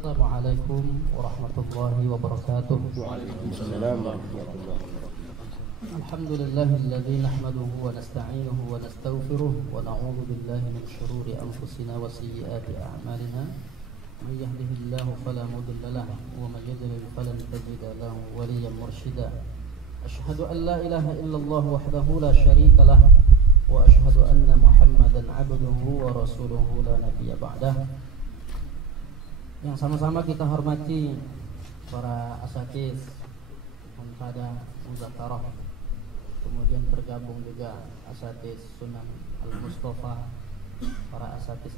Assalamualaikum warahmatullahi wabarakatuh. Waalaikumsalam warahmatullahi wabarakatuh. Alhamdulillahilladzi nahmaduhu wa nasta'inuhu wa nastaghfiruh wa na'udzu billahi min shururi anfusina wa sayyiati a'malina. May yahdihillahu fala mudilla lahu wa may yudlil falan tajida lahu waliyyan mursyida. Asyhadu an la ilaha illallah wahdahu la syarika lah wa asyhadu anna Muhammadan 'abduhu wa rasuluhu la nabiyya ba'dah. Yang sama-sama kita hormati para asatiz Muntada Muzakarah, kemudian tergabung juga asatiz Sunan Al-Mustafa, para asatiz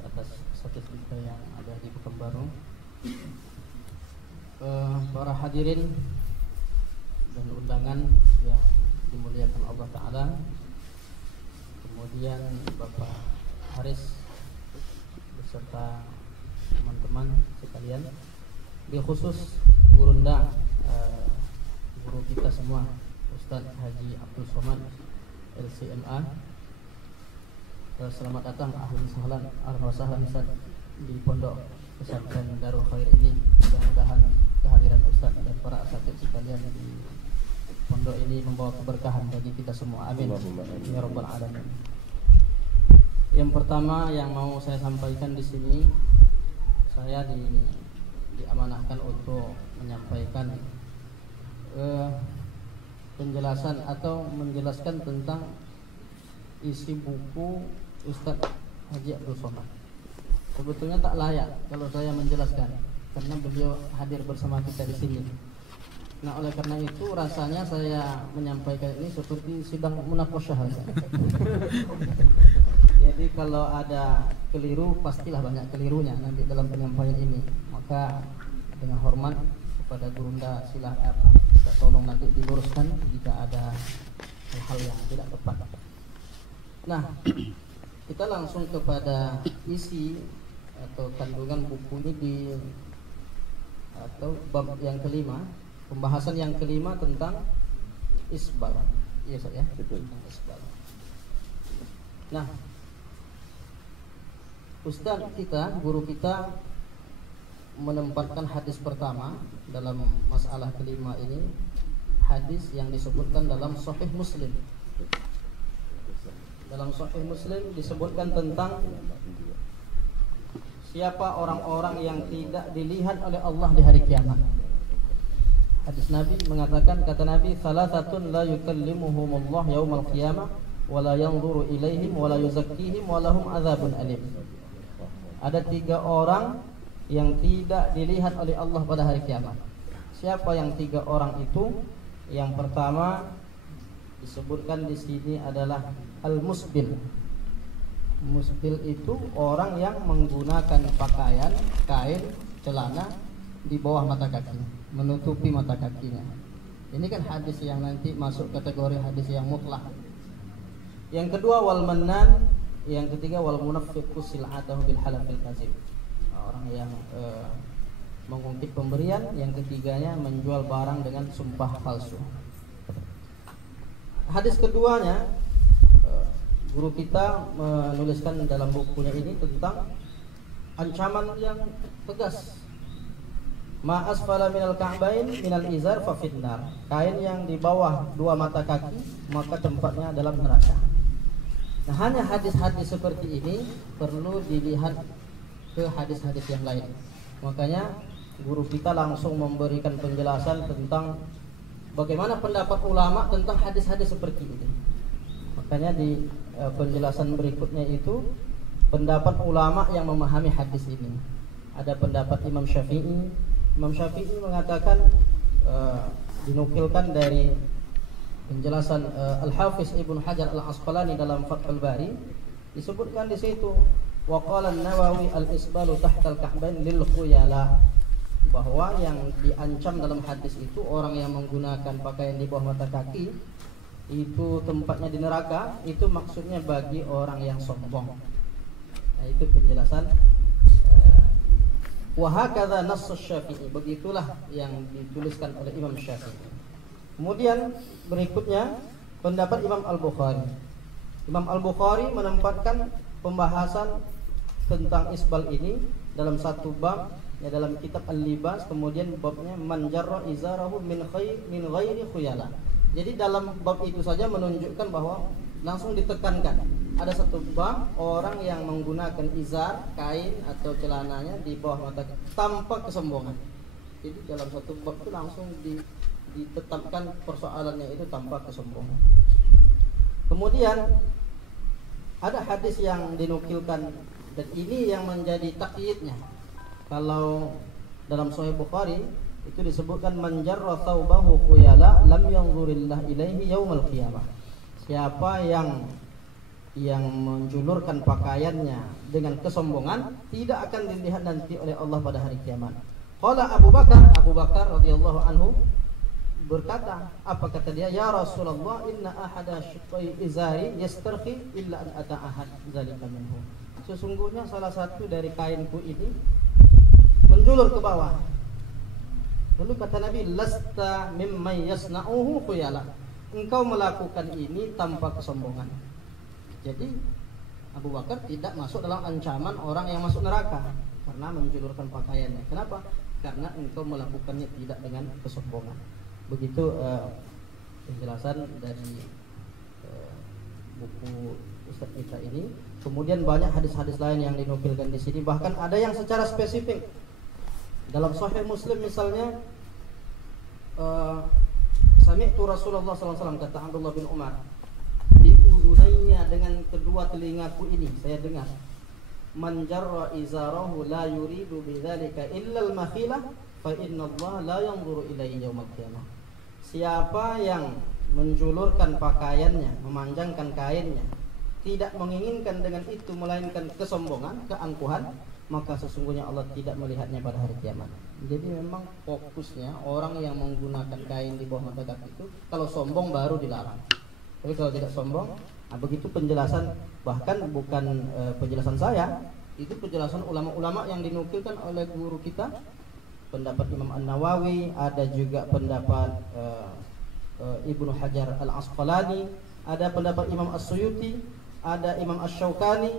kita yang ada di Pekanbaru, para hadirin dan undangan yang dimuliakan Allah Ta'ala, kemudian Bapak Haris beserta teman-teman sekalian, khusus gurunda guru kita semua, Ustaz Haji Abdul Somad LCMA. Selamat datang, ahlan sahlan Ustaz di Pondok Pesantren Darul Khair ini. Mudah-mudahan kehadiran Ustaz dan para asatidz sekalian di pondok ini membawa keberkahan bagi kita semua. Amin ya rabbal alamin. Yang pertama yang mau saya sampaikan di sini, saya diamanahkan untuk menyampaikan penjelasan atau menjelaskan tentang isi buku Ustadz Haji Abdul Somad. Sebetulnya tak layak kalau saya menjelaskan karena beliau hadir bersama kita di sini. Nah, oleh karena itu rasanya saya menyampaikan ini seperti sidang munaqasyah. Jadi kalau ada keliru, pastilah banyak kelirunya nanti dalam penyampaian ini. Maka dengan hormat kepada gurunda, kita tolong nanti diluruskan jika ada hal-hal yang tidak tepat. Nah, kita langsung kepada isi atau kandungan buku ini atau bab yang kelima, pembahasan yang kelima tentang isbal. Iya, Ustaz ya? Betul. Isbal. Nah, Ustaz kita, guru kita menempatkan hadis pertama dalam masalah kelima ini, hadis yang disebutkan dalam Sahih Muslim. Dalam Sahih Muslim disebutkan tentang siapa orang-orang yang tidak dilihat oleh Allah di hari kiamat. Hadis Nabi mengatakan, kata Nabi, "Thalathatun la yukallimuhumullah yaumal qiyamah wa la yanzuru ilaihim wa la yuzakkihim wa lahum adzabun alim." Ada 3 orang yang tidak dilihat oleh Allah pada hari kiamat. Siapa yang 3 orang itu? Yang pertama disebutkan di sini adalah al-musbil. Musbil itu orang yang menggunakan pakaian, kain, celana di bawah mata kaki, menutupi mata kakinya. Ini kan hadis yang nanti masuk kategori hadis yang mutlak. Yang kedua wal mannan, yang ketiga wal munafiqu sil'atahu bil halafil kadzib. Orang yang mengungkit pemberian, yang ketiganya menjual barang dengan sumpah palsu. Hadis keduanya, guru kita menuliskan dalam bukunya ini tentang ancaman yang tegas. Ma asfala minal ka'bain minal izar fa finnar. Kain yang di bawah 2 mata kaki maka tempatnya dalam neraka. Nah, hanya hadis-hadis seperti ini perlu dilihat ke hadis-hadis yang lain. Makanya guru kita langsung memberikan penjelasan tentang bagaimana pendapat ulama tentang hadis-hadis seperti ini. Makanya di penjelasan berikutnya itu pendapat ulama yang memahami hadis ini. Ada pendapat Imam Syafi'i. Imam Syafi'i mengatakan, dinukilkan dari penjelasan Al-Hafiz Ibnu Hajar Al-Asqalani dalam Fathul Bari, disebutkan di situ wa qala an-Nawawi al-isbalu tahta al-ka'bain lil khuyala, bahwa yang diancam dalam hadis itu orang yang menggunakan pakaian di bawah mata kaki itu tempatnya di neraka, itu maksudnya bagi orang yang sombong. Nah, itu penjelasan wa hakadha nass Syafi'i, begitulah yang dituliskan oleh Imam Syafi'i. Kemudian berikutnya pendapat Imam Al-Bukhari. Imam Al-Bukhari menempatkan pembahasan tentang isbal ini dalam satu bab Ya, dalam kitab Al-Libas kemudian babnya man jarra izarahu min ghairi khuyala. Jadi dalam bab itu saja menunjukkan bahwa langsung ditekankan ada satu bab orang yang menggunakan izar, kain atau celananya di bawah mata tanpa kesombongan. Jadi dalam satu bab itu langsung ditetapkan persoalannya itu tanpa kesombongan. Kemudian ada hadis yang dinukilkan dan ini yang menjadi takyidnya. Kalau dalam Sahih Bukhari itu disebutkan man jarra thawbahu khuyala lam yanzurillah ilaihi yaumal qiyamah. Siapa yang menjulurkan pakaiannya dengan kesombongan tidak akan dilihat nanti oleh Allah pada hari kiamat. Qala Abu Bakar radhiyallahu anhu berkata, apa kata dia? Ya Rasulullah, inna ahada shiqqai izari yastarqi illa an ata'ahad zalika minhu. Sesungguhnya salah satu dari kainku ini menjulur ke bawah. Lalu kata Nabi, lasta mimman yasna'uhu khuyala. Engkau melakukan ini tanpa kesombongan. Jadi Abu Bakar tidak masuk dalam ancaman orang yang masuk neraka karena menjulurkan pakaiannya. Kenapa? Karena engkau melakukannya tidak dengan kesombongan. Begitu penjelasan dari buku Ustaz kita ini. Kemudian banyak hadis-hadis lain yang dinukilkan di sini. Bahkan ada yang secara spesifik. Dalam Sahih Muslim misalnya, sami'tu Rasulullah SAW, kata Abdullah bin Umar, di uzunainya dengan kedua telingaku ini saya dengar, man jarra izarahu la yuridu bidzalika illa al-makhilah fa inna Allah la yanzuru ilaihi yaumil qiyamah. Siapa yang menjulurkan pakaiannya, memanjangkan kainnya, tidak menginginkan dengan itu melainkan kesombongan, keangkuhan, maka sesungguhnya Allah tidak melihatnya pada hari kiamat. Jadi memang fokusnya orang yang menggunakan kain di bawah mata kaki itu kalau sombong baru dilarang. Tapi kalau tidak sombong, begitu penjelasan, bahkan bukan penjelasan saya, itu penjelasan ulama-ulama yang dinukilkan oleh guru kita. Pendapat Imam An-Nawawi, ada juga pendapat Ibnu Hajar Al-Asqalani, ada pendapat Imam As-Suyuti, ada Imam Asy-Syaukani,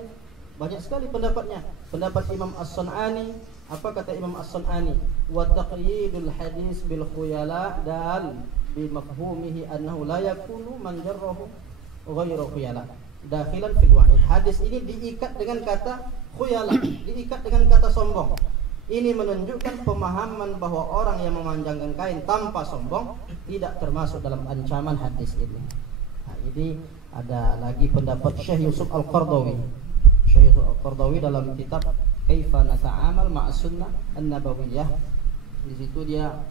banyak sekali pendapatnya. Pendapat Imam As-Sun'ani, apa kata Imam As-Sun'ani? Wa taqyidul hadis bil khuyala dal bi mafhumihi annahu la yakunu man jarrahu ghairu khuyala dakhilan fil wa'id. Hadis ini diikat dengan kata khuyala, diikat dengan kata sombong. Ini menunjukkan pemahaman bahwa orang yang memanjangkan kain tanpa sombong tidak termasuk dalam ancaman hadis ini. Nah, ini ada lagi pendapat Syekh Yusuf Al-Qardawi. Syekh Yusuf Al-Qardawi dalam kitab Kaifa Nata'amal Ma'as Sunnah An-Nabawiyah, di situ dia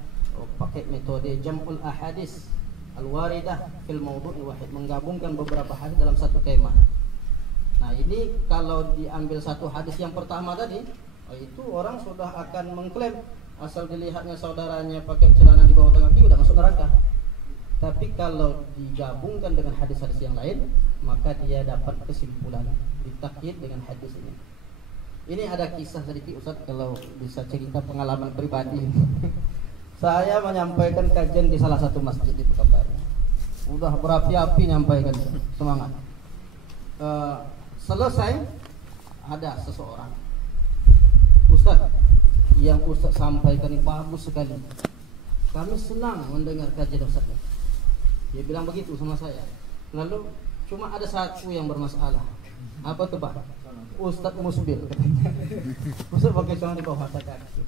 pakai metode jam'ul ahadis al-waridah fil mawdu'i wahid, menggabungkan beberapa hadis dalam satu tema. Nah, ini kalau diambil satu hadis yang pertama tadi, itu orang sudah akan mengklaim asal dilihatnya saudaranya pakai celana di bawah kaki udah masuk neraka. Tapi kalau digabungkan dengan hadis-hadis yang lain, maka dia dapat kesimpulan, ditakyid dengan hadis ini. Ini ada kisah sedikit Ustaz, kalau bisa cerita pengalaman pribadi. Saya menyampaikan kajian di salah satu masjid di Pekanbaru. Udah berapi-api nyampaikan, semangat. Selesai, ada seseorang, Ustaz, yang Ustaz sampaikan ini bagus sekali. Kami senang mendengar kajian Ustaz. Dia bilang begitu sama saya. Lalu cuma ada satu yang bermasalah. Apa tuh Pak? Ustaz musbil katanya. Ustaz pakai celana di bawah mata kaki.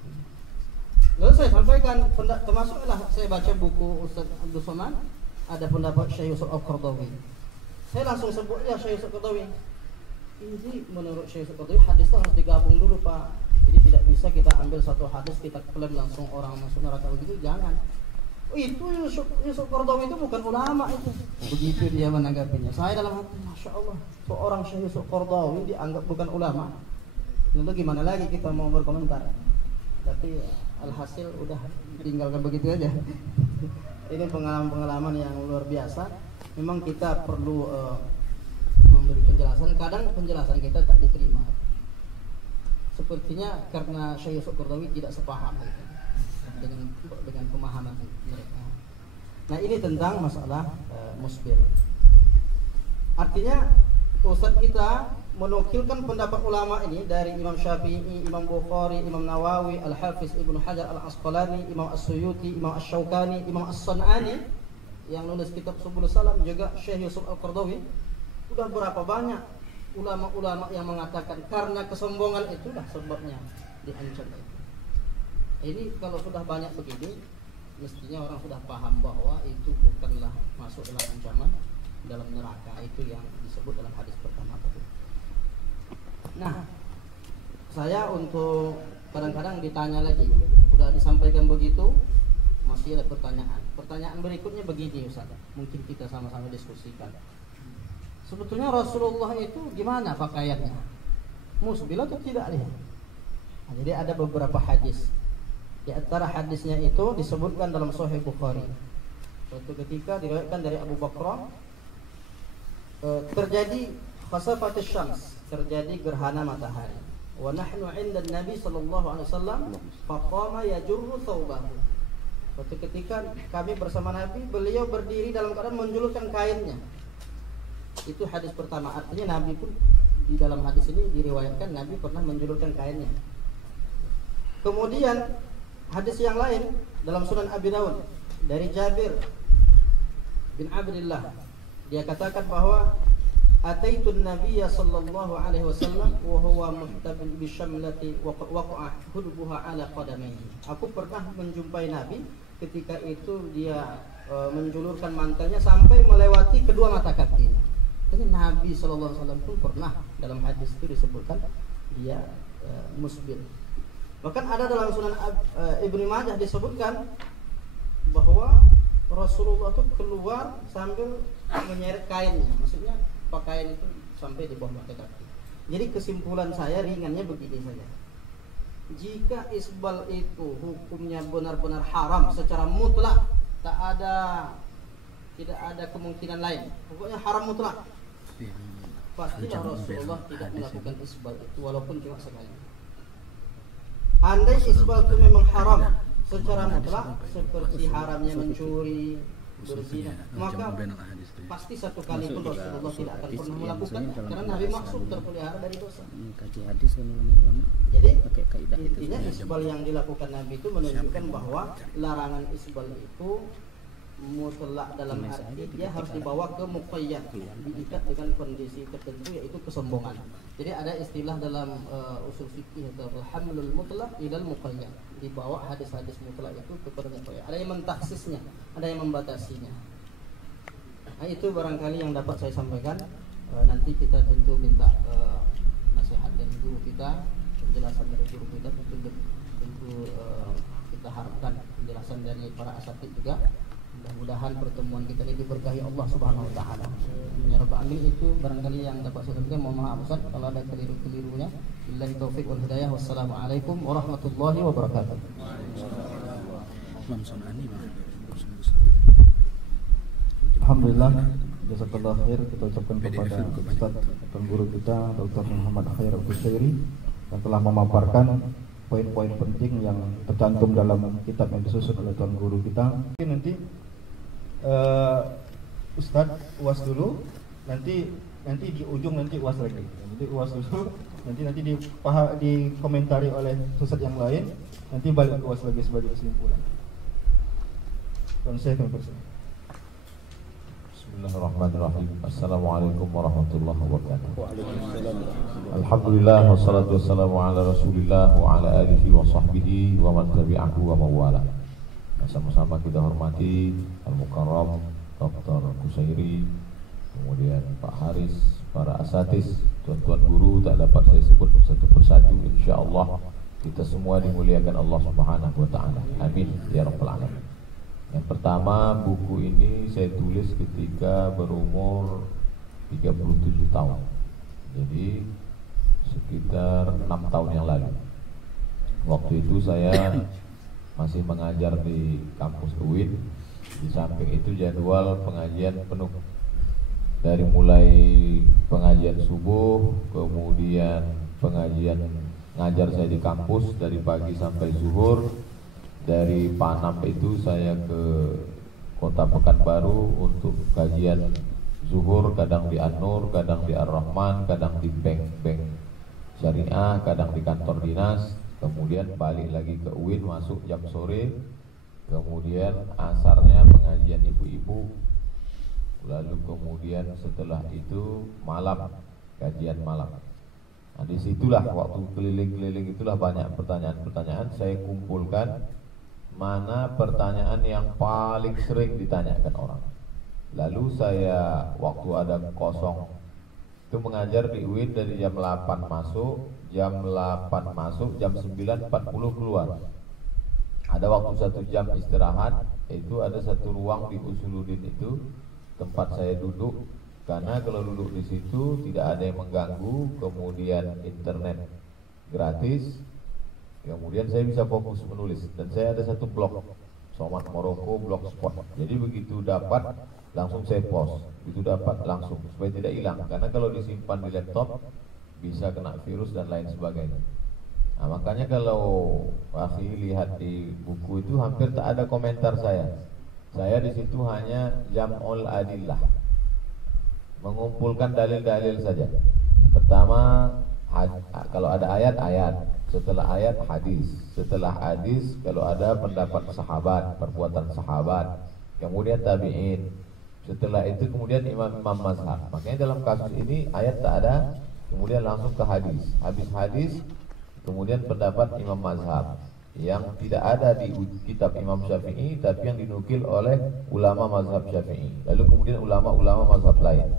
Lalu saya sampaikan, termasuklah saya baca buku Ustaz Abdul Somad, ada pendapat Syekh Yusuf Al-Qardawi. Saya langsung sebut ya Syekh Yusuf Al-Qardawi. Ini menurut Syekh Yusuf Al-Qardawi hadis itu harus digabung dulu Pak. Jadi tidak bisa kita ambil satu hadis kita klaim langsung orang masuk neraka begitu, jangan. Itu Yusuf Qardawi itu bukan ulama itu. Begitu dia menanggapinya. Saya dalam hati, Masya Allah, seorang Syekh Yusuf Qardawi dianggap bukan ulama. Lalu gimana lagi kita mau berkomentar? Tapi alhasil udah tinggalkan begitu aja. Ini pengalaman-pengalaman yang luar biasa. Memang kita perlu memberi penjelasan. Kadang penjelasan kita tak diterima. Sepertinya karena Syekh Yusuf Qardawi tidak sepaham dengan pemahaman mereka. Nah, ini tentang masalah musbil. Artinya Ustaz kita menukilkan pendapat ulama ini dari Imam Syafi'i, Imam Bukhari, Imam Nawawi, Al-Hafiz Ibnu Hajar Al-Asqalani, Imam As-Suyuti, Imam Asy-Syaukani, Imam As-San'ani yang nulis kitab Subul Salam, juga Syekh Yusuf Al-Qardawi. Sudah berapa banyak ulama-ulama yang mengatakan karena kesombongan itulah sebabnya diancam. Ini kalau sudah banyak begini, mestinya orang sudah paham bahwa itu bukanlah masuk dalam ancaman dalam neraka, itu yang disebut dalam hadis pertama tadi. Nah, saya untuk kadang-kadang ditanya lagi, udah disampaikan begitu, masih ada pertanyaan. Pertanyaan berikutnya begini Ustaz, mungkin kita sama-sama diskusikan. Sebetulnya Rasulullah itu gimana pakaiannya? Musbil atau tidak dia? Nah, jadi ada beberapa hadis. Di antara hadisnya itu disebutkan dalam Sahih Bukhari. Suatu ketika diriwayatkan dari Abu Bakar, terjadi khasafatus syams, terjadi gerhana matahari. Wa nahnu 'inda Nabi sallallahu alaihi wasallam faqama yajurru thawbahu. Suatu ketika kami bersama Nabi, beliau berdiri dalam keadaan menjulurkan kainnya. Itu hadis pertama, artinya Nabi pun di dalam hadis ini diriwayatkan Nabi pernah menjulurkan kainnya. Kemudian hadis yang lain dalam Sunan Abi Dawud dari Jabir bin Abdullah, dia katakan bahwa ataitun nabiyya sallallahu alaihi wasallam wa huwa muhtabil bi syamlati wa waqa'a hudbuha ala qadamaihi. Aku pernah menjumpai Nabi ketika itu dia menjulurkan mantelnya sampai melewati kedua mata kakinya. Jadi Nabi sallallahu alaihi wasallam pun pernah dalam hadis itu disebutkan dia musbil. Bahkan ada dalam Sunan Ibnu Majah disebutkan bahwa Rasulullah itu keluar sambil menyeret kainnya, maksudnya pakaian itu sampai di bawah mata kaki. Jadi kesimpulan saya ringannya begini saja. Jika isbal itu hukumnya benar-benar haram secara mutlak, tidak ada kemungkinan lain, pokoknya haram mutlak, pastilah Rasulullah tidak melakukan isbal itu walaupun cuma sekali. Andai isbal itu memang haram secara mutlak, seperti haramnya mencuri, berzina, maka pasti satu kali pun Rasulullah tidak akan pernah melakukannya, karena Nabi maksud terpelihara dari dosa. Kaji hadis kan ulama-ulama. Jadi kaidah intinya isbal yang dilakukan Nabi itu menunjukkan bahwa larangan isbal itu mutlak dalam arti dia harus dibawa ke muqayyad, diikat dengan kondisi tertentu, yaitu kesombongan. Jadi ada istilah dalam usul fikih atau hamlul mutlak ilal muqayyad, dibawa hadis-hadis mutlak itu kepada muqayyad. Ada yang mentaksisnya, ada yang membatasinya. Nah, itu barangkali yang dapat saya sampaikan. Nanti kita tentu minta nasihat dari guru kita, penjelasan dari guru kita, tentu kita harapkan penjelasan dari para asatidz juga. Mudah-mudahan pertemuan kita ini diberkahi Allah Subhanahu wa taala. Ya Rabbal alamin, itu barangkali yang dapat saya sampaikan. Mohon maaf Ustaz kalau ada keliru-kelirunya. Billahi taufik wal hidayah. Wassalamualaikum warahmatullahi wabarakatuh. Alhamdulillah, jazakallah khair kita ucapkan kepada Ustaz dan guru kita Dr. Muhammad Khair Al-Qushairi yang telah memaparkan poin-poin penting yang tercantum dalam kitab yang disusun oleh tuan guru kita. Nanti Ustaz uas dulu, nanti di ujung nanti uas lagi. Nanti uas dulu, nanti dikomentari oleh Ustaz yang lain, nanti balik uas lagi sebagai kesimpulan. Bismillahirrahmanirrahim. Assalamualaikum warahmatullahi wabarakatuh. Alhamdulillah wassalatu wassalamu ala Rasulillah wa ala alihi wa sahbihi wa man tabi'ahu wa mawala. Sama-sama kita hormati Al-Mukarram Dr. Qushairi, kemudian Pak Haris, para asatidz, tuan-tuan guru, tak dapat saya sebut satu persatu. Insyaallah kita semua dimuliakan Allah Subhanahu wa taala. Amin ya rabbal alamin. Yang pertama, buku ini saya tulis ketika berumur 37 tahun. Jadi sekitar 6 tahun yang lalu. Waktu itu saya masih mengajar di kampus UIN. Di samping itu jadwal pengajian penuh. Dari mulai pengajian subuh, kemudian pengajian ngajar saya di kampus dari pagi sampai zuhur. Dari Panam itu saya ke Kota Pekanbaru untuk kajian Zuhur, kadang di An-Nur, kadang di Ar-Rahman, kadang di bank syariah, kadang di kantor dinas. Kemudian balik lagi ke UIN, masuk jam sore. Kemudian asarnya pengajian ibu-ibu. Lalu kemudian setelah itu malam, kajian malam. Nah, disitulah waktu keliling-keliling itulah banyak pertanyaan-pertanyaan. Saya kumpulkan mana pertanyaan yang paling sering ditanyakan orang. Lalu saya waktu ada kosong itu mengajar di UIN dari jam 8 masuk, jam 9.40 keluar. Ada waktu 1 jam istirahat, itu ada satu ruang di Usuluddin itu tempat saya duduk. Karena kalau duduk di situ tidak ada yang mengganggu, kemudian internet gratis, kemudian saya bisa fokus menulis. Dan saya ada satu blog, Somad Moroko Blogspot. Jadi begitu dapat langsung saya post, begitu dapat langsung supaya tidak hilang. Karena kalau disimpan di laptop bisa kena virus dan lain sebagainya. Nah, makanya kalau akhi lihat di buku itu hampir tak ada komentar saya. Saya di situ hanya jam'ul adillah, mengumpulkan dalil-dalil saja. Pertama, kalau ada ayat, setelah ayat hadis, setelah hadis kalau ada pendapat sahabat, perbuatan sahabat, kemudian tabi'in, setelah itu kemudian imam-imam mazhab. Makanya dalam kasus ini ayat tak ada, kemudian langsung ke hadis, habis hadis, kemudian pendapat imam mazhab yang tidak ada di kitab Imam Syafi'i, tapi yang dinukil oleh ulama mazhab Syafi'i. Lalu kemudian ulama-ulama mazhab lain.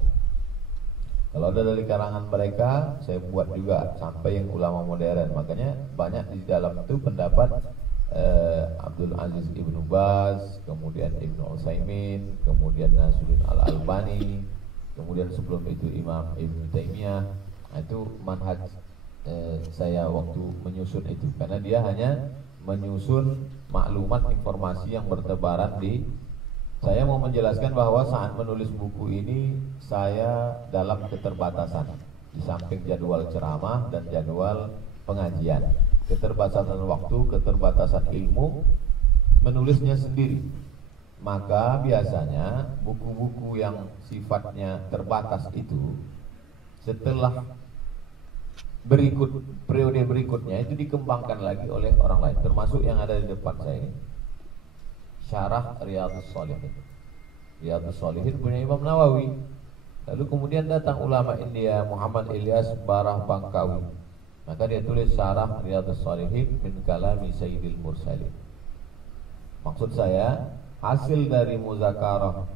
Kalau ada dari karangan mereka, saya buat juga sampai yang ulama modern. Makanya banyak di dalam itu pendapat Abdul Aziz Ibnu Baz, kemudian Ibnu Utsaimin, kemudian Nasruddin Al-Albani, kemudian sebelum itu Imam Ibnu Taimiyah. Nah, itu manhaj saya waktu menyusun itu, karena dia hanya menyusun maklumat informasi yang bertebaran di. Saya mau menjelaskan bahwa saat menulis buku ini saya dalam keterbatasan, di samping jadwal ceramah dan jadwal pengajian, keterbatasan waktu, keterbatasan ilmu, menulisnya sendiri. Maka biasanya buku-buku yang sifatnya terbatas itu setelah periode berikutnya itu dikembangkan lagi oleh orang lain, termasuk yang ada di depan saya ini, Syarah Riyadhus Shalihin. Riyadhus Shalihin punya Imam Nawawi. Lalu kemudian datang ulama India Muhammad Ilyas Barah Bangkawi, maka dia tulis Syarah Riyadhus Shalihin min kalami Sayyidil Mursalin. Maksud saya, hasil dari muzakarah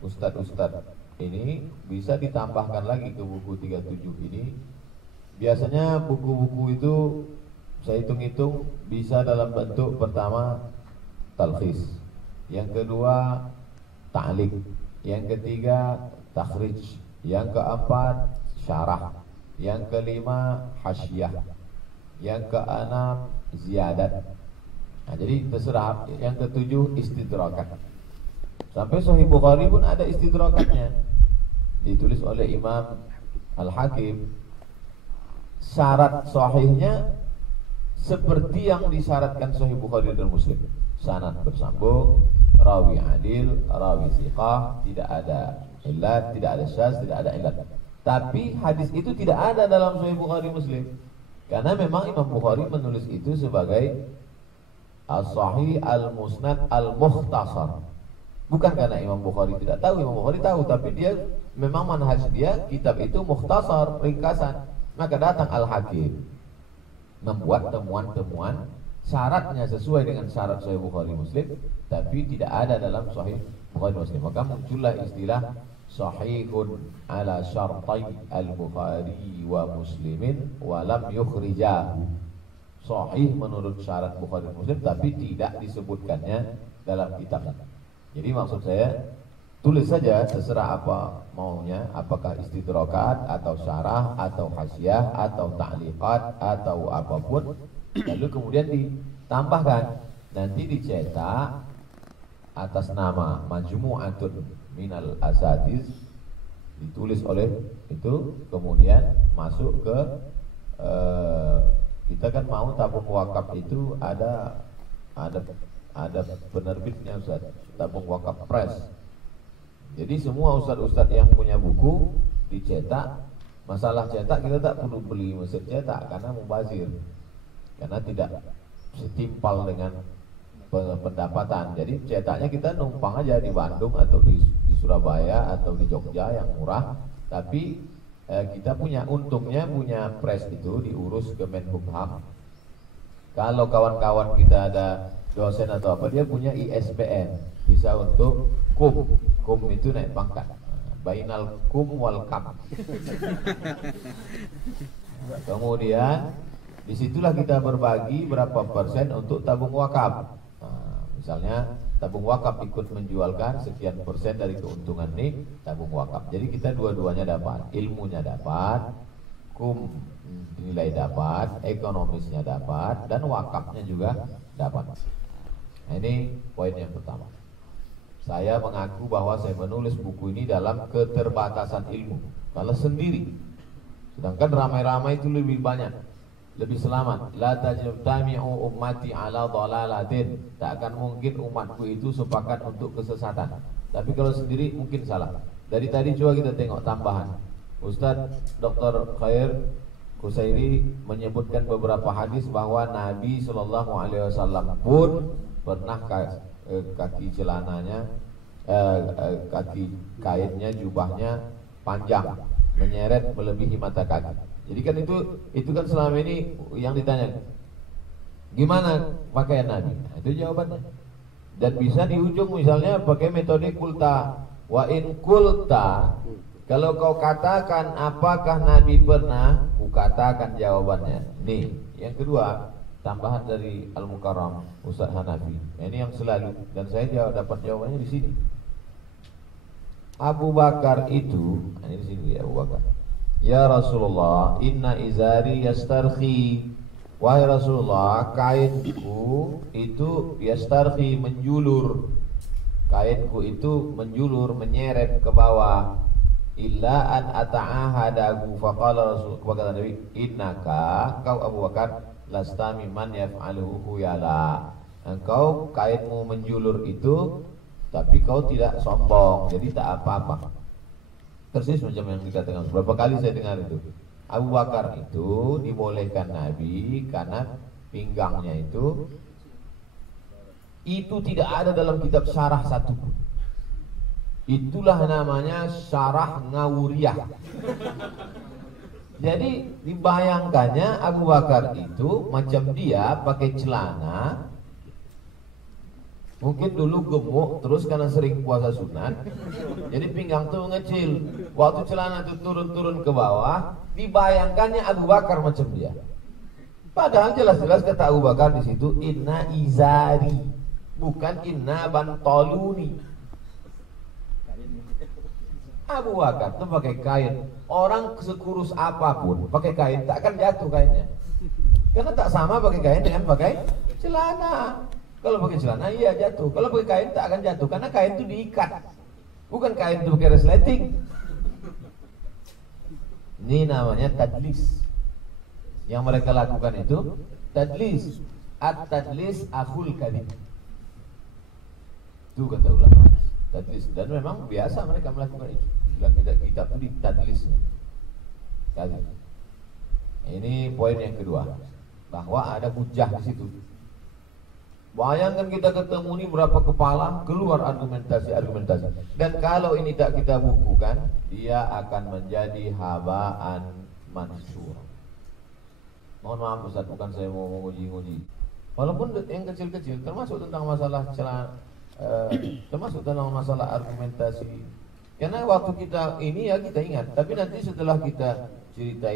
ustadz-ustadz ini bisa ditambahkan lagi ke buku 37 ini. Biasanya buku-buku itu saya hitung-hitung bisa dalam bentuk pertama talkhis, yang kedua ta'liq, yang ketiga takhrij, yang keempat syarah, yang kelima hasyiyah, yang keenam ziyadat. Nah, jadi terserah. Yang ketujuh istidrakat. Sampai Sahih Bukhari pun ada istidrakatnya, ditulis oleh Imam Al-Hakim. Syarat sahihnya seperti yang disyaratkan Sahih Bukhari dan Muslim. Sanad bersambung, rawi adil, rawi thiqah, tidak ada illat, tidak ada syaz, tidak ada illat. Tapi hadis itu tidak ada dalam Sahih Bukhari Muslim. Karena memang Imam Bukhari menulis itu sebagai as-sahih al-musnad al-mukhtasar. Bukan karena Imam Bukhari tidak tahu, Imam Bukhari tahu, tapi dia memang manhaj dia kitab itu mukhtasar, ringkasan. Maka datang Al-Hakim membuat temuan-temuan, syaratnya sesuai dengan syarat Sahih Bukhari Muslim, tapi tidak ada dalam Sahih Bukhari Muslim. Maka muncullah istilah sahihun ala syartai al-Bukhari wa Muslimin wa lam yukhrijahu. Sahih menurut syarat Bukhari Muslim, tapi tidak disebutkannya dalam kitab. Jadi maksud saya, tulis saja terserah apa maunya, apakah istidrakat atau syarah atau hasyiyah atau ta'liqat atau apapun, lalu kemudian ditambahkan, nanti dicetak atas nama Majmu'atun Minal Asatiz, ditulis oleh itu, kemudian masuk ke kita kan mau tabung wakaf itu ada penerbitnya Ustaz, tabung wakaf press. Jadi semua ustadz-ustadz yang punya buku dicetak. Masalah cetak kita tak perlu beli mesin cetak karena mubazir, karena tidak setimpal dengan pendapatan. Jadi cetaknya kita numpang aja di Bandung atau di Surabaya atau di Jogja yang murah. Tapi kita punya untungnya punya press itu diurus ke Menhubham. Kalau kawan-kawan kita ada dosen atau apa, dia punya ISBN, bisa untuk kum itu naik pangkat. Bainal kum wal kam. Kemudian disitulah kita berbagi berapa persen untuk tabung wakaf. Misalnya tabung wakaf ikut menjualkan sekian persen dari keuntungan nih tabung wakaf. Jadi kita dua-duanya dapat, ilmunya dapat, kum nilai dapat, ekonomisnya dapat, dan wakafnya juga dapat. Nah, ini poin yang pertama. Saya mengaku bahwa saya menulis buku ini dalam keterbatasan ilmu. Kalau sendiri, sedangkan ramai-ramai itu lebih banyak, lebih selamat. La tajtami'u ummati ala dhalalatin. Tak akan mungkin umatku itu sepakat untuk kesesatan. Tapi kalau sendiri mungkin salah. Dari tadi coba kita tengok tambahan. Ustaz Dr. Khair Kusairi menyebutkan beberapa hadis bahwa Nabi SAW pun pernah kaki celananya, kaki kainnya, jubahnya panjang, menyeret melebihi mata kaki. Jadi kan itu kan selama ini yang ditanya, gimana pakaian Nabi? Nah, itu jawabannya. Dan bisa di ujung misalnya pakai metode kulta. Wa in kulta, kalau kau katakan apakah Nabi pernah, ku katakan jawabannya. Nih, yang kedua, tambahan dari Al-Mukarram Ustaz Hanafi. Ini yang selalu, dan saya dapat jawabannya di sini. Abu Bakar itu, ini di sini ya, Abu Bakar. Ya Rasulullah, inna izari yastarhi. Wahai Rasulullah, kainku itu yastarhi, menjulur. Kainku itu menjulur, menyeret ke bawah. Illa an ata'ahadahu. Faqala Rasul, kata Nabi, innaka, kau Abu Bakar, lasta mimman yaf'aluhu khuyala. Engkau kainmu menjulur itu, tapi kau tidak sombong, jadi tak apa-apa. Persis macam yang dikatakan. Berapa kali saya dengar itu. Abu Bakar itu dibolehkan Nabi karena pinggangnya itu tidak ada dalam kitab syarah satu. Itulah namanya syarah Ngawuriyah. Jadi dibayangkannya Abu Bakar itu macam dia pakai celana, mungkin dulu gemuk, terus karena sering puasa sunat, jadi pinggang tuh mengecil. Waktu celana itu turun-turun ke bawah, dibayangkannya Abu Bakar macam dia. Padahal jelas-jelas kata Abu Bakar di situ, inna izari, bukan inna bantoluni. Abu Bakar tuh pakai kain. Orang sekurus apapun pakai kain tak akan jatuh kainnya. Karena tak sama pakai kain dengan pakai celana. Kalau pakai celana iya jatuh. Kalau pakai kain tak akan jatuh karena kain itu diikat. Bukan kain itu pakai resleting. Ini namanya tadlis. Yang mereka lakukan itu tadlis. At-tadlis akhul kadhib. Itu kata ulama. Tadlis, dan memang biasa mereka melakukan itu. Dalam kitab itu ditadlisnya. Ini poin yang kedua, bahwa ada hujah di situ. Bayangkan kita ketemu ini berapa kepala, keluar argumentasi. Dan kalau ini tak kita bukukan, dia akan menjadi habaan mansur. Mohon maaf Ustaz, bukan saya mau menguji-uji. Walaupun yang kecil-kecil, termasuk tentang masalah termasuk tentang masalah argumentasi. Karena waktu kita ini ya kita ingat, tapi nanti setelah kita cerita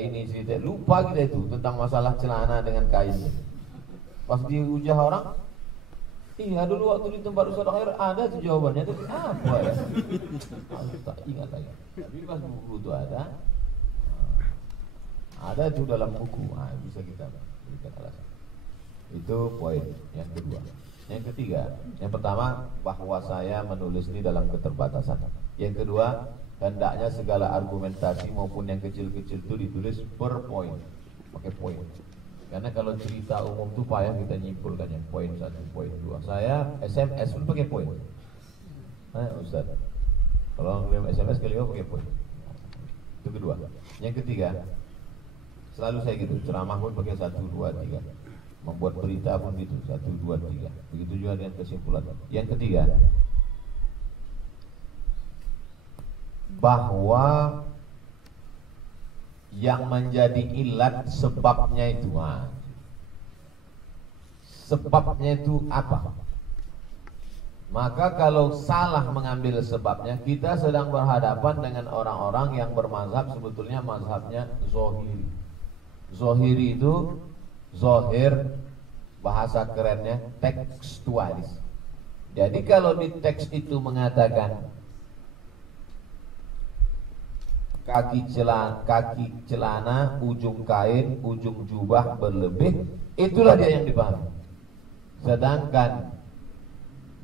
lupa kita itu tentang masalah celana dengan kain. Pas dihujah orang, iya dulu waktu di tempat Ustaz Khair ada tuh jawabannya, tapi apa ya? Tak ingat lagi. Tapi pas buku itu ada tuh dalam buku, bisa kita berikan alasan. Itu poin yang kedua. Yang ketiga, yang pertama bahwa saya menulis ini dalam keterbatasan. Yang kedua, hendaknya segala argumentasi maupun yang kecil-kecil itu ditulis per poin, pakai poin. Karena kalau cerita umum itu payah kita nyimpulkan yang poin 1, poin 2. Saya SMS pun pakai poin. Ustaz, Kalau ngirim SMS kelima pakai poin. Itu kedua. Yang ketiga, selalu saya gitu, ceramah pun pakai 1, 2, 3. Membuat berita pun gitu, 1, 2, 3. Begitu juga dengan kesimpulan. Yang ketiga, bahwa yang menjadi ilat sebabnya itu, sebabnya itu apa? Maka kalau salah mengambil sebabnya, kita sedang berhadapan dengan orang-orang yang bermazhab sebetulnya mazhabnya zohiri. Zohiri itu, zohir bahasa kerennya tekstualis. Jadi kalau di teks itu mengatakan kaki celana, ujung kain, ujung jubah berlebih, itulah dia yang dipahami. Sedangkan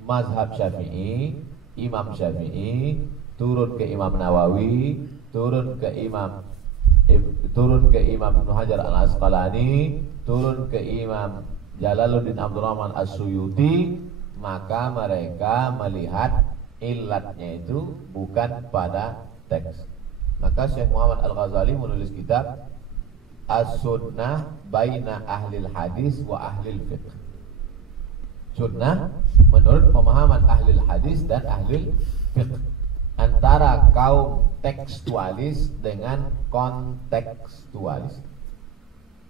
mazhab Syafi'i, Imam Syafi'i turun ke Imam Nawawi, turun ke Imam Ibnu Hajar Al-Asqalani, turun ke Imam Jalaluddin Abdurrahman As-Suyuti, maka mereka melihat illatnya itu bukan pada teks. Maka Syekh Muhammad Al-Ghazali menulis kitab As-Sunnah Baina Ahlil Hadis wa Ahlil Fiqh. Sunnah menurut pemahaman Ahlil Hadis dan Ahlil Fiqh, antara kaum tekstualis dengan kontekstualis.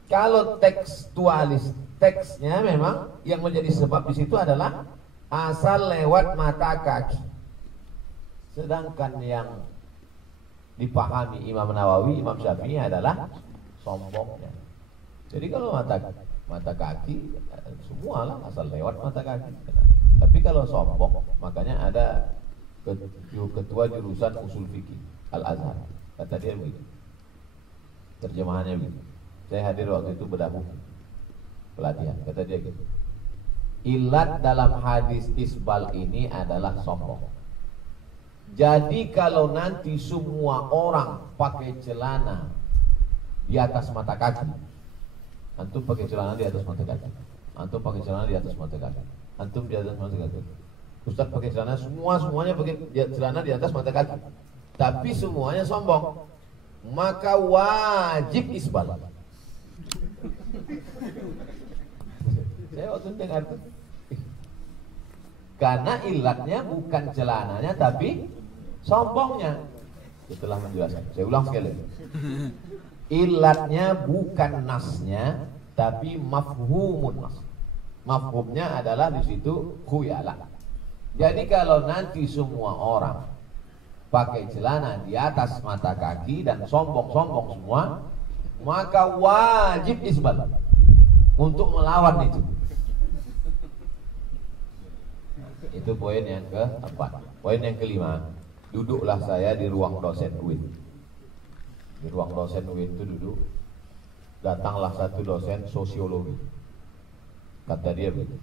Kalau tekstualis, teksnya memang yang menjadi sebab di situ adalah asal lewat mata kaki. Sedangkan yang dipahami Imam Nawawi, Imam Syafi'i adalah sombongnya. Jadi kalau mata kaki semualah asal lewat mata kaki. Tapi kalau sombong, makanya ada ketua jurusan usul fikih Al-Azhar. Kata dia begitu. Terjemahannya begitu. Saya hadir waktu itu bedah buku pelatihan. Kata dia gitu. Ilat dalam hadis isbal ini adalah sombong. Jadi kalau nanti semua orang pakai celana di atas mata kaki, antum pakai celana di atas mata kaki, antum pakai celana di atas mata kaki, antum di atas mata kaki, Ustaz pakai celana, semuanya pakai celana di atas mata kaki, tapi semuanya sombong, maka wajib isbal. Saya waktu dengar itu, karena ilatnya bukan celananya tapi sombongnya. Setelah menjelaskan, saya ulang sekali. Ilatnya bukan nasnya tapi mafhumun nas. Mafhumnya adalah di situ khuyala. Jadi kalau nanti semua orang pakai celana di atas mata kaki dan sombong-sombong semua, maka wajib isbal untuk melawan itu. Itu poin yang keempat. Poin yang kelima, duduklah saya di ruang dosen UIN. Di ruang dosen UIN itu duduk, datanglah satu dosen sosiologi. Kata dia begitu,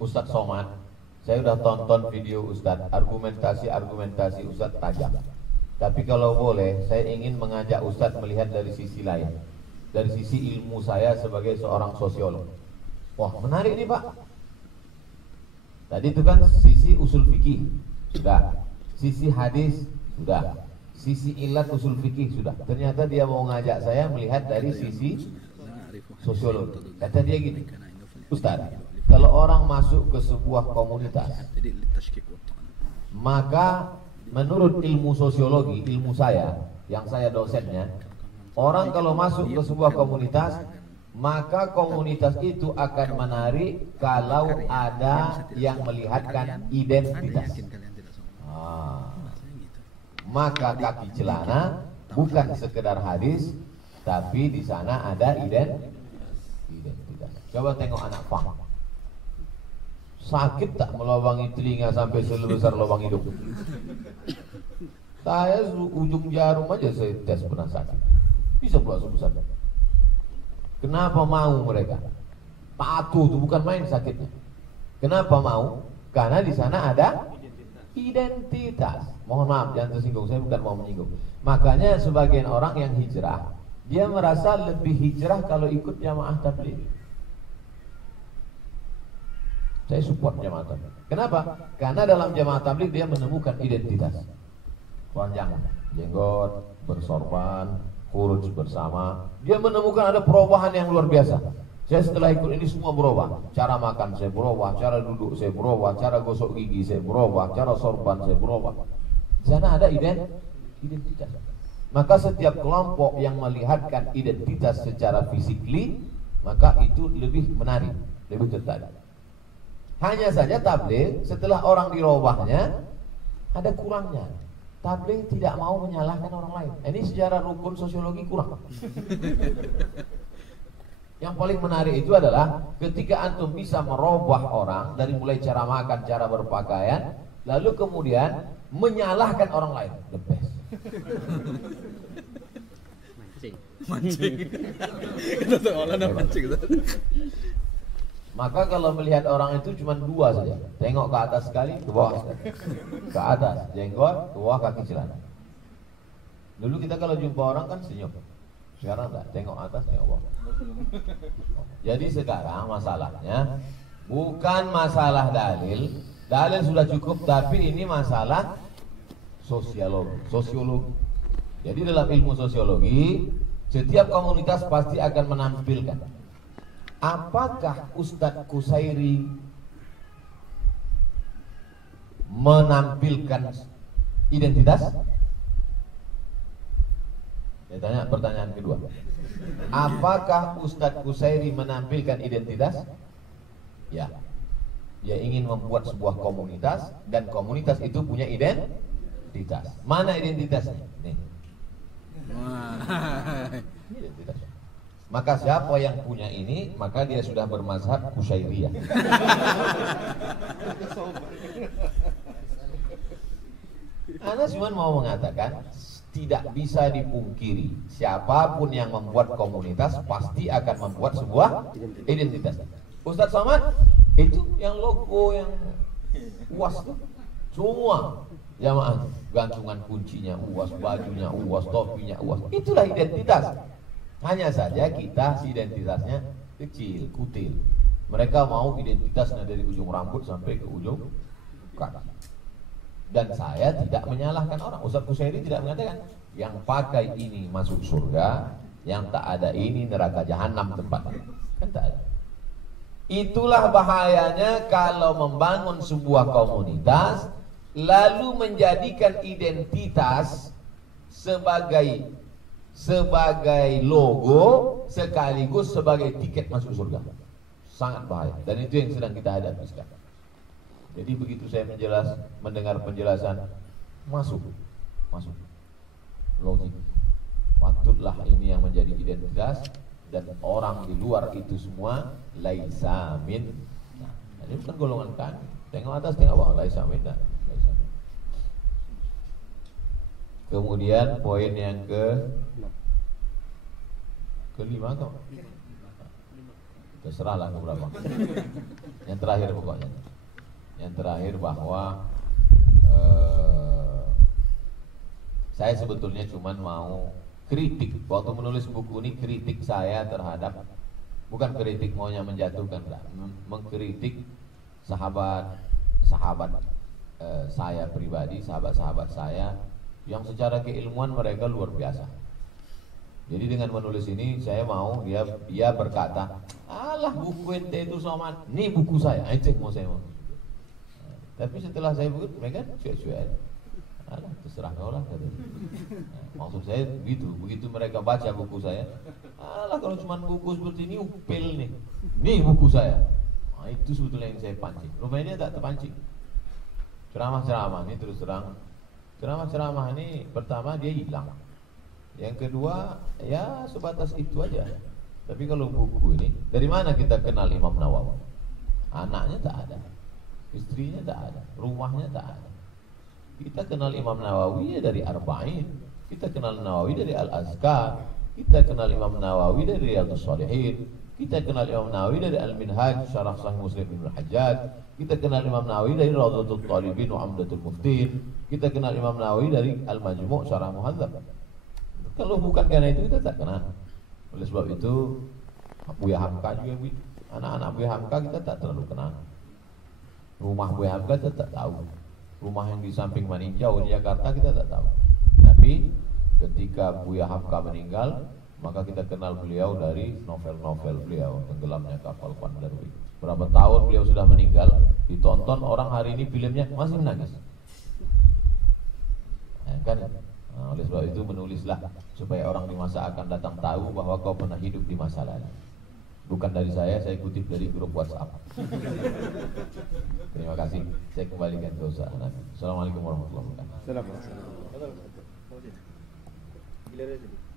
Ustadz Somad, saya udah tonton video Ustadz, argumentasi Ustadz tajam. Tapi kalau boleh, saya ingin mengajak Ustadz melihat dari sisi lain, dari sisi ilmu saya sebagai seorang sosiolog. Wah, menarik nih Pak. Tadi itu kan sisi usul fikih sudah, sisi hadis sudah, sisi ilat usul fikih sudah. Ternyata dia mau ngajak saya melihat dari sisi sosiologi. Kata dia gini, Ustaz, kalau orang masuk ke sebuah komunitas, maka menurut ilmu sosiologi, ilmu saya, yang saya dosennya, orang kalau masuk ke sebuah komunitas, maka komunitas itu akan menarik kalau ada yang melihatkan identitas. Maka kaki celana bukan sekedar hadis, tapi di sana ada identitas. Coba tengok anak pang. Sakit tak melubangi telinga sampai sebesar lubang hidung? Saya ujung jarum aja saya tes pernah sakit. Bisa pula sebesar. Kenapa mau mereka? Patuh itu bukan main sakitnya. Kenapa mau? Karena di sana ada identitas. Mohon maaf, jangan tersinggung, saya bukan mau menyinggung. Makanya sebagian orang yang hijrah, dia merasa lebih hijrah kalau ikut jamaah tabligh. Saya support jamaah tabligh. Kenapa? Karena dalam jamaah tabligh dia menemukan identitas. Panjang, jenggot, bersorban, khuruj bersama. Dia menemukan ada perubahan yang luar biasa. Saya setelah ikut ini semua berubah. Cara makan saya berubah, cara duduk saya berubah, cara gosok gigi saya berubah, cara sorban saya berubah. Di sana ada identitas. Maka setiap kelompok yang melihatkan identitas secara fisikly, maka itu lebih menarik, lebih tertarik. Hanya saja tabligh setelah orang dirubahnya ada kurangnya. Tabligh tidak mau menyalahkan orang lain. Ini secara rukun sosiologi kurang. Yang paling menarik itu adalah ketika antum bisa merubah orang dari mulai cara makan, cara berpakaian, lalu kemudian menyalahkan orang lain. The best. Mancing. Kita seolah mancing. Maka kalau melihat orang itu cuma dua saja. Tengok ke atas sekali, ke bawah sekali. Ke atas jenggot, ke bawah kaki celana. Dulu kita kalau jumpa orang kan senyum. Sekarang enggak, tengok atas, tengok bawah. Jadi sekarang masalahnya bukan masalah dalil. Dalil sudah cukup, tapi ini masalah sosiologi. Jadi dalam ilmu sosiologi, setiap komunitas pasti akan menampilkan apakah Ustadz Qusairi menampilkan identitas? Saya tanya pertanyaan kedua. Apakah Ustadz Qusairi menampilkan identitas? Ya. Dia ingin membuat sebuah komunitas dan komunitas itu punya identitas. Mana identitasnya? Nih. Identitas. Maka siapa yang punya ini, maka dia sudah bermazhab Qusairiyah. Ana cuma mau mengatakan tidak bisa dipungkiri siapapun yang membuat komunitas pasti akan membuat sebuah identitas. Ustadz Somad itu yang logo yang UAS tuh semua jamaah gantungan kuncinya UAS, bajunya UAS, topinya UAS, itulah identitas. Hanya saja kita identitasnya kecil, kutil. Mereka mau identitasnya dari ujung rambut sampai ke ujung kaki. Dan saya tidak menyalahkan orang. Ustadz Qusairi tidak mengatakan yang pakai ini masuk surga, yang tak ada ini neraka jahanam tempatnya. Kan tak ada. Itulah bahayanya kalau membangun sebuah komunitas lalu menjadikan identitas sebagai logo sekaligus sebagai tiket masuk surga. Sangat bahaya. Dan itu yang sedang kita hadapi sekarang. Jadi begitu saya mendengar penjelasan masuk logik. Patutlah ini yang menjadi identitas dan orang di luar itu semua laisa min. Nah, ini bukan golongan kami. Tengok atas, tengok bawah, laisa min. Kemudian poin yang kelima atau terserahlah ke berapa. Yang terakhir pokoknya. Yang terakhir bahwa saya sebetulnya cuma mau kritik. Waktu menulis buku ini kritik saya terhadap, bukan kritik maunya menjatuhkan, mengkritik sahabat saya pribadi, sahabat-sahabat saya yang secara keilmuan mereka luar biasa. Jadi dengan menulis ini saya mau dia berkata, alah buku ente itu Somad, ini buku saya, ente mau saya mau. Tapi setelah saya buku, mereka cuek-cuek. Alah, terserah kau lah. Maksud saya begitu mereka baca buku saya, alah kalau cuma buku seperti ini upil nih, ini buku saya. Nah, itu sebetulnya yang saya pancing. Rupanya dia tak terpancing. Ceramah-ceramah ini terus terang, ceramah-ceramah ini pertama dia hilang. Yang kedua ya sebatas itu aja. Tapi kalau buku ini, dari mana kita kenal Imam Nawawi? Anaknya tak ada, istrinya tak ada, rumahnya tak ada. Kita kenal Imam Nawawi ya dari Arba'in, kita kenal Nawawi dari Al-Azkar, kita kenal Imam Nawawi dari Riyadhus Shalihin, kita kenal Imam Nawawi dari Al-Minhaj Syarah Sahih Muslim Ibnu Hajjaj, kita kenal Imam Nawawi dari Rawdatul Talibin wa Amdatul Muftin, kita kenal Imam Nawawi dari Al-Majmu' Syarah Muhadzab. Kalau bukan karena itu kita tak kenal. Oleh sebab itu Buya Hamka juga begitu. Anak-anak Buya Hamka kita tak terlalu kenal. Rumah Buya Hamka kita tak tahu. Rumah yang di samping Maninjau di Jakarta kita tak tahu. Tapi ketika Buya Hamka meninggal, maka kita kenal beliau dari novel-novel beliau, Tenggelamnya Kapal Pandarwi. Berapa tahun beliau sudah meninggal, ditonton orang hari ini filmnya masih menangis. Kan? Nah, oleh sebab itu menulislah supaya orang di masa akan datang tahu bahwa kau pernah hidup di masa lalu. Bukan dari saya kutip dari grup WhatsApp. Terima kasih. Saya kembalikan ke Ustaz Hanafi. Assalamualaikum warahmatullahi wabarakatuh. Assalamualaikum.